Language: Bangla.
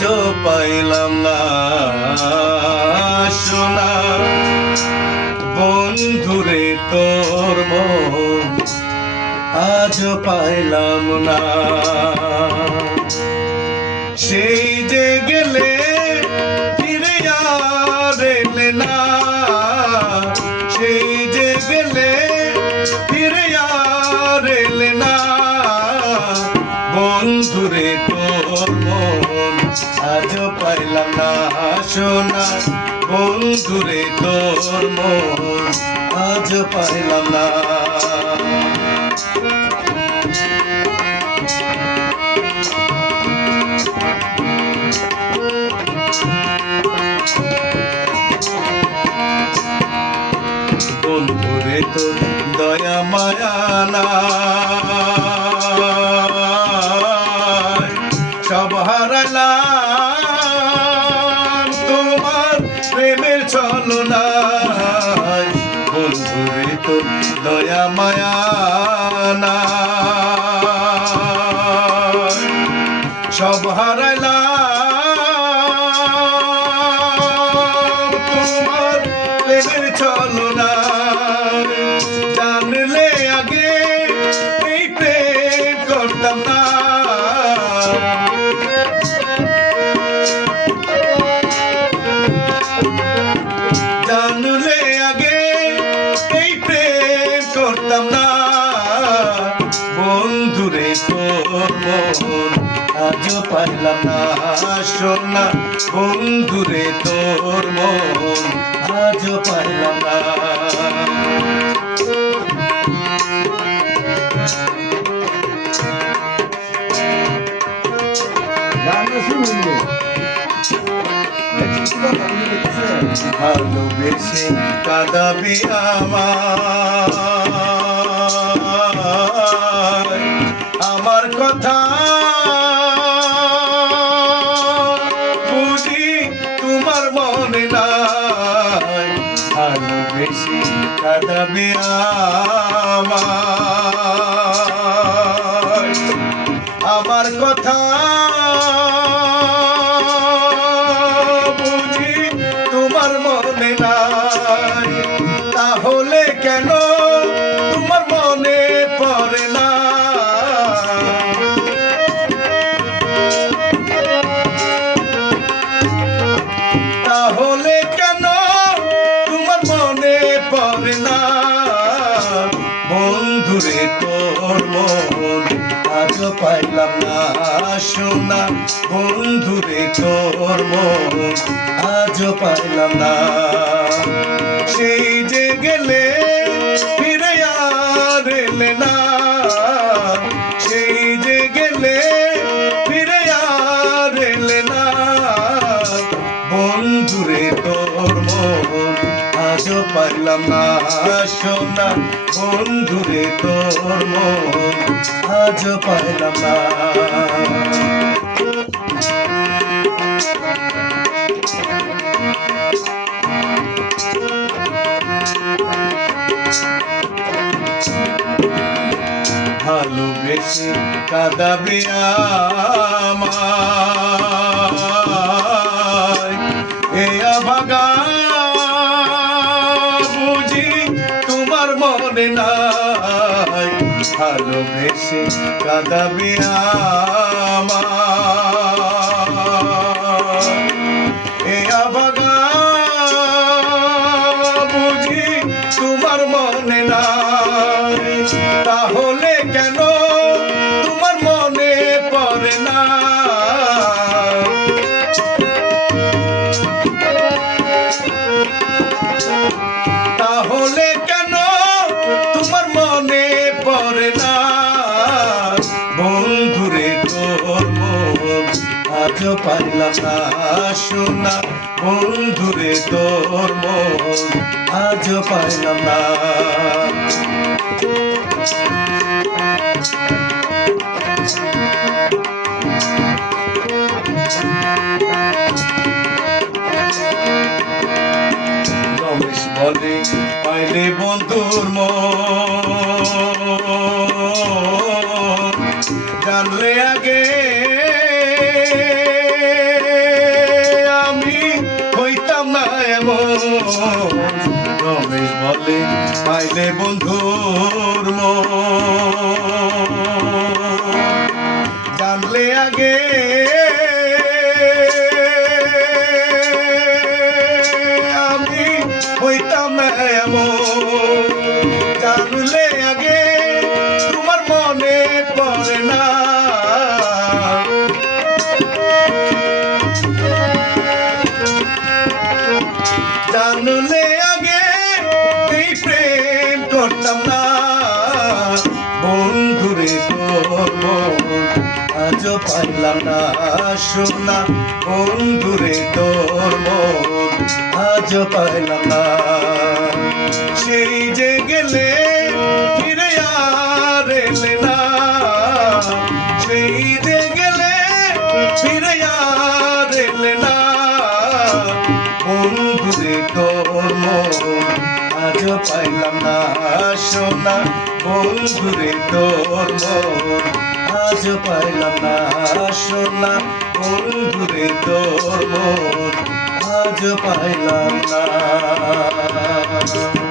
আজও পাইলাম না সোনা বন্ধুরে তোর মন আজও পাইলাম না। সেই যে গেলে ফিরে আর এলে না, সেই যে গেলে ফিরে আর এলে না, বন্ধুরে তোর মন আজও পাইলাম না সোনা বন্ধুরে তোর মন আজও পাইলাম না। বন্ধুরে তোর দয়া মায়া নাই, সব হারালাম তোমার প্রেমের ছলনায়। বন্ধুরে তোর দয়া মায়া নাই, সব হারালাম তোমার প্রেমের ছলনায়। জানলে আগে এই প্রেম করতাম না, জানলে আগে এই প্রেম করতাম না। বন্ধুরে তোর মন আজও পাইলাম না সোনা বন্ধুরে তোর মন আজও পাইলাম না। ভালোবেসে কাঁদাবি আমার কথা বুঝি তোমার মনে নাই। ভালোবেসে কাঁদাবি আমার কথা বুঝি তোমার মনে নাই। তাহলে কেন তোমার মনে পড়ে না, তাহলে কেন তোমার মনে পড়ে না। বন্ধুরে তোর মন আজও পাইলাম না সোনা বন্ধুরে তোর মন আজও পাইলাম না। সেই যে গেলে ফিরে আর এলে না, সেই যে গেলে ফিরে আর এলে না, বন্ধুরে তোর মন আজও পাইলাম না সোনা বন্ধুরে তোর মন আজও পাইলাম না। ভালোবেসে কাঁদাবি আমায় এই আভাগা বুঝি তোমার মনে নাই। ভালোবেসে কাঁদাবি আমায় এই আভাগা বুঝি তোমার মনে নাই। তাহলে কেন তোমার মনে পড়ে না, তাহলে কেন তোমার মনে পড়ে না। বন্ধুরে তোর মন আজও পাইলাম না সোনা বন্ধুরে তোর মন আজও পাইলাম না। রমেশ বলে পাইলে বন্ধুর মন জানলে আগে রমেশ বলে পাইলে বন্ধুর মন জানলে আগে আমি হইতাম না এমন জানলে আগে তোমার মনে পড়ে না জানলে আগে এই প্রেম করতাম না বন্ধুরে তোর মন আজ পাইলাম না সোনা বন্ধুরে তোর মন আজ পাইলাম না সেই যে গেলে ফিরে আর এলে না সেই যে গেলে ফিরে আর এলে না বন্ধুরে তোর মন আজ পাইলাম না সোনা বন্ধুরে তোর মন আজ পাইলাম না সোনা বন্ধুরে তোর মন আজ পাইলাম না